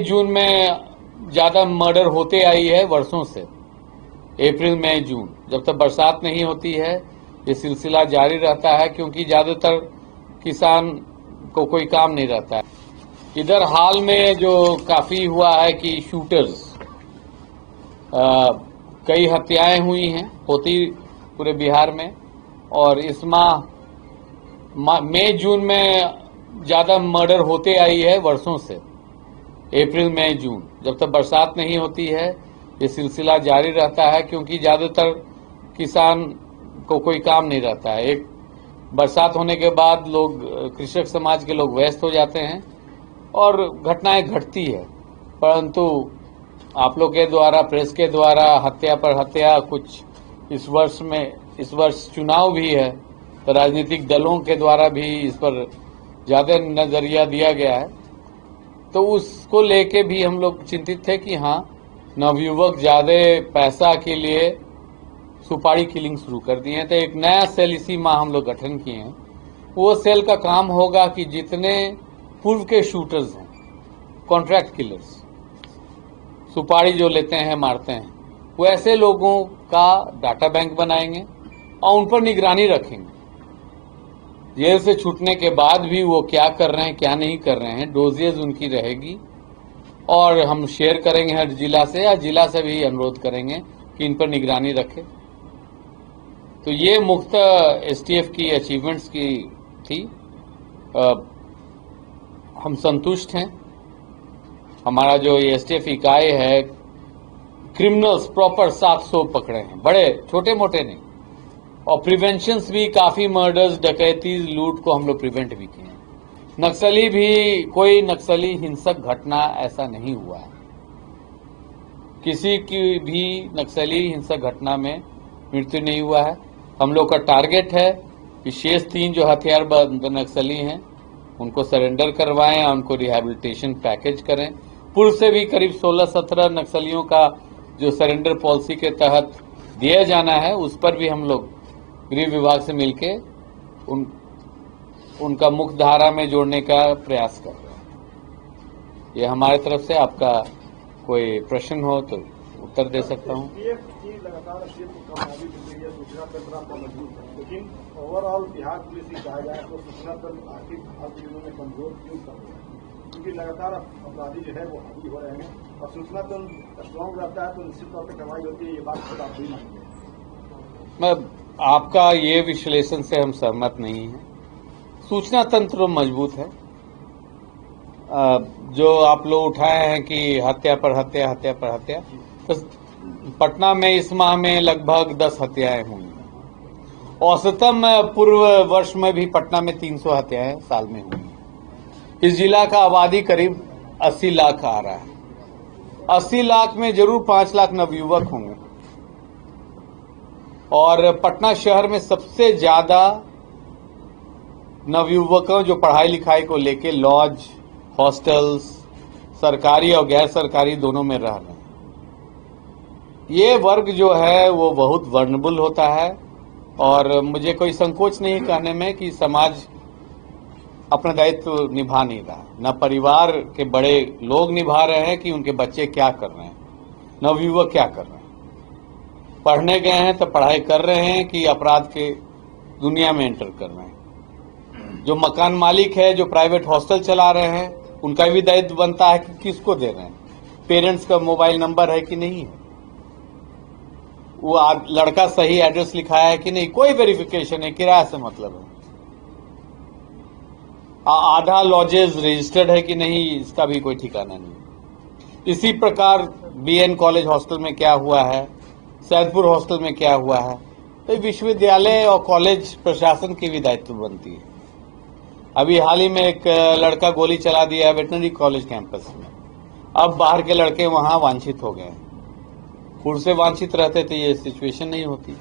जून में ज्यादा मर्डर होते आई है वर्षों से। अप्रैल मई जून जब तक बरसात नहीं होती है ये सिलसिला जारी रहता है, क्योंकि ज्यादातर किसान को कोई काम नहीं रहता है। इधर हाल में जो काफी हुआ है कि शूटर्स कई हत्याएं हुई हैं, होती पूरे बिहार में। और इस माह मई जून में ज्यादा मर्डर होते आई है वर्षों से। अप्रैल मई जून जब तक बरसात नहीं होती है ये सिलसिला जारी रहता है, क्योंकि ज्यादातर किसान को कोई काम नहीं रहता है। एक बरसात होने के बाद लोग, कृषक समाज के लोग व्यस्त हो जाते हैं और घटनाएं घटती है। परंतु आप लोग के द्वारा, प्रेस के द्वारा हत्या पर हत्या कुछ इस वर्ष चुनाव भी है, तो राजनीतिक दलों के द्वारा भी इस पर ज्यादा नजरिया दिया गया है। तो उसको लेके भी हम लोग चिंतित थे कि हाँ, नवयुवक ज्यादा पैसा के लिए सुपारी किलिंग शुरू कर दिए हैं। तो एक नया सेल इसी माह हम लोग गठन किए हैं। वो सेल का काम होगा कि जितने पूर्व के शूटर्स हैं, कॉन्ट्रैक्ट किलर्स, सुपारी जो लेते हैं, मारते हैं, वो ऐसे लोगों का डाटा बैंक बनाएंगे और उन पर निगरानी रखेंगे। जेल से छूटने के बाद भी वो क्या कर रहे हैं, क्या नहीं कर रहे हैं, डोजेज उनकी रहेगी। और हम शेयर करेंगे हर जिला से, या जिला से भी अनुरोध करेंगे कि इन पर निगरानी रखें। तो ये मुख्य एसटीएफ की अचीवमेंट्स की थी। हम संतुष्ट हैं। हमारा जो एसटीएफ इकाई है, क्रिमिनल्स प्रॉपर 700 पकड़े हैं, बड़े छोटे मोटे नहीं। और प्रिवेंशंस भी काफी, मर्डर्स, डकैती, लूट को हम लोग प्रिवेंट भी किए हैं। नक्सली भी, कोई नक्सली हिंसक घटना ऐसा नहीं हुआ है। किसी की भी नक्सली हिंसक घटना में मृत्यु नहीं हुआ है। हम लोग का टारगेट है कि शेष 3 जो हथियारबंद नक्सली हैं उनको सरेंडर करवाएं और उनको रिहैबिलिटेशन पैकेज करें। पूर्व से भी करीब 16-17 नक्सलियों का जो सरेंडर पॉलिसी के तहत दिया जाना है, उस पर भी हम लोग गृह विभाग से मिलके उनका मुख्य धारा में जोड़ने का प्रयास कर रहे हैं। ये हमारे तरफ से। आपका कोई प्रश्न हो तो उत्तर दे सकता हूँ। लेकिन ओवरऑल बिहार पुलिस की कहा जाए तो सूचना तंत्र आर्थिक हाल में कमजोर क्यों कर रहे हैं? क्योंकि लगातार अपराधी जो है वो हावी हो रहे हैं और सूचना तंत्र स्ट्रांग रहता है तो निश्चित तौर पर कार्रवाई होती है। ये बात खुद आप भी मानेंगे? मैं आपका ये विश्लेषण से हम सहमत नहीं हैं। सूचना तंत्र मजबूत है। जो आप लोग उठाए हैं कि हत्या पर हत्या, हत्या पर हत्या, तो पटना में इस माह में लगभग 10 हत्याएं हुई। औसतम पूर्व वर्ष में भी पटना में 300 हत्याएं साल में हुई। इस जिला का आबादी करीब 80 लाख आ रहा है। 80 लाख में जरूर 5 लाख नवयुवक होंगे। और पटना शहर में सबसे ज्यादा नवयुवकों जो पढ़ाई लिखाई को लेके लॉज, हॉस्टल्स, सरकारी और गैर सरकारी दोनों में रह रहे हैं। ये वर्ग जो है वो बहुत वर्नेबल होता है। और मुझे कोई संकोच नहीं कहने में कि समाज अपना दायित्व निभा नहीं रहा। न परिवार के बड़े लोग निभा रहे हैं कि उनके बच्चे क्या कर रहे हैं, नवयुवक क्या कर रहे हैं। पढ़ने गए हैं तो पढ़ाई कर रहे हैं कि अपराध के दुनिया में एंटर कर रहे हैं। जो मकान मालिक है, जो प्राइवेट हॉस्टल चला रहे हैं, उनका भी दायित्व बनता है कि किसको दे रहे हैं, पेरेंट्स का मोबाइल नंबर है कि नहीं है, वो लड़का सही एड्रेस लिखाया है कि नहीं, कोई वेरिफिकेशन है, किराया से मतलब है। आधा लॉजेस रजिस्टर्ड है कि नहीं, इसका भी कोई ठिकाना नहीं। इसी प्रकार बीएन कॉलेज हॉस्टल में क्या हुआ है, सैदपुर हॉस्टल में क्या हुआ है, तो विश्वविद्यालय और कॉलेज प्रशासन की भी दायित्व बनती है। अभी हाल ही में एक लड़का गोली चला दिया वेटनरी कॉलेज कैंपस में। अब बाहर के लड़के वहां वांछित हो गए। पूर्व से वांछित रहते थे, ये सिचुएशन नहीं होती।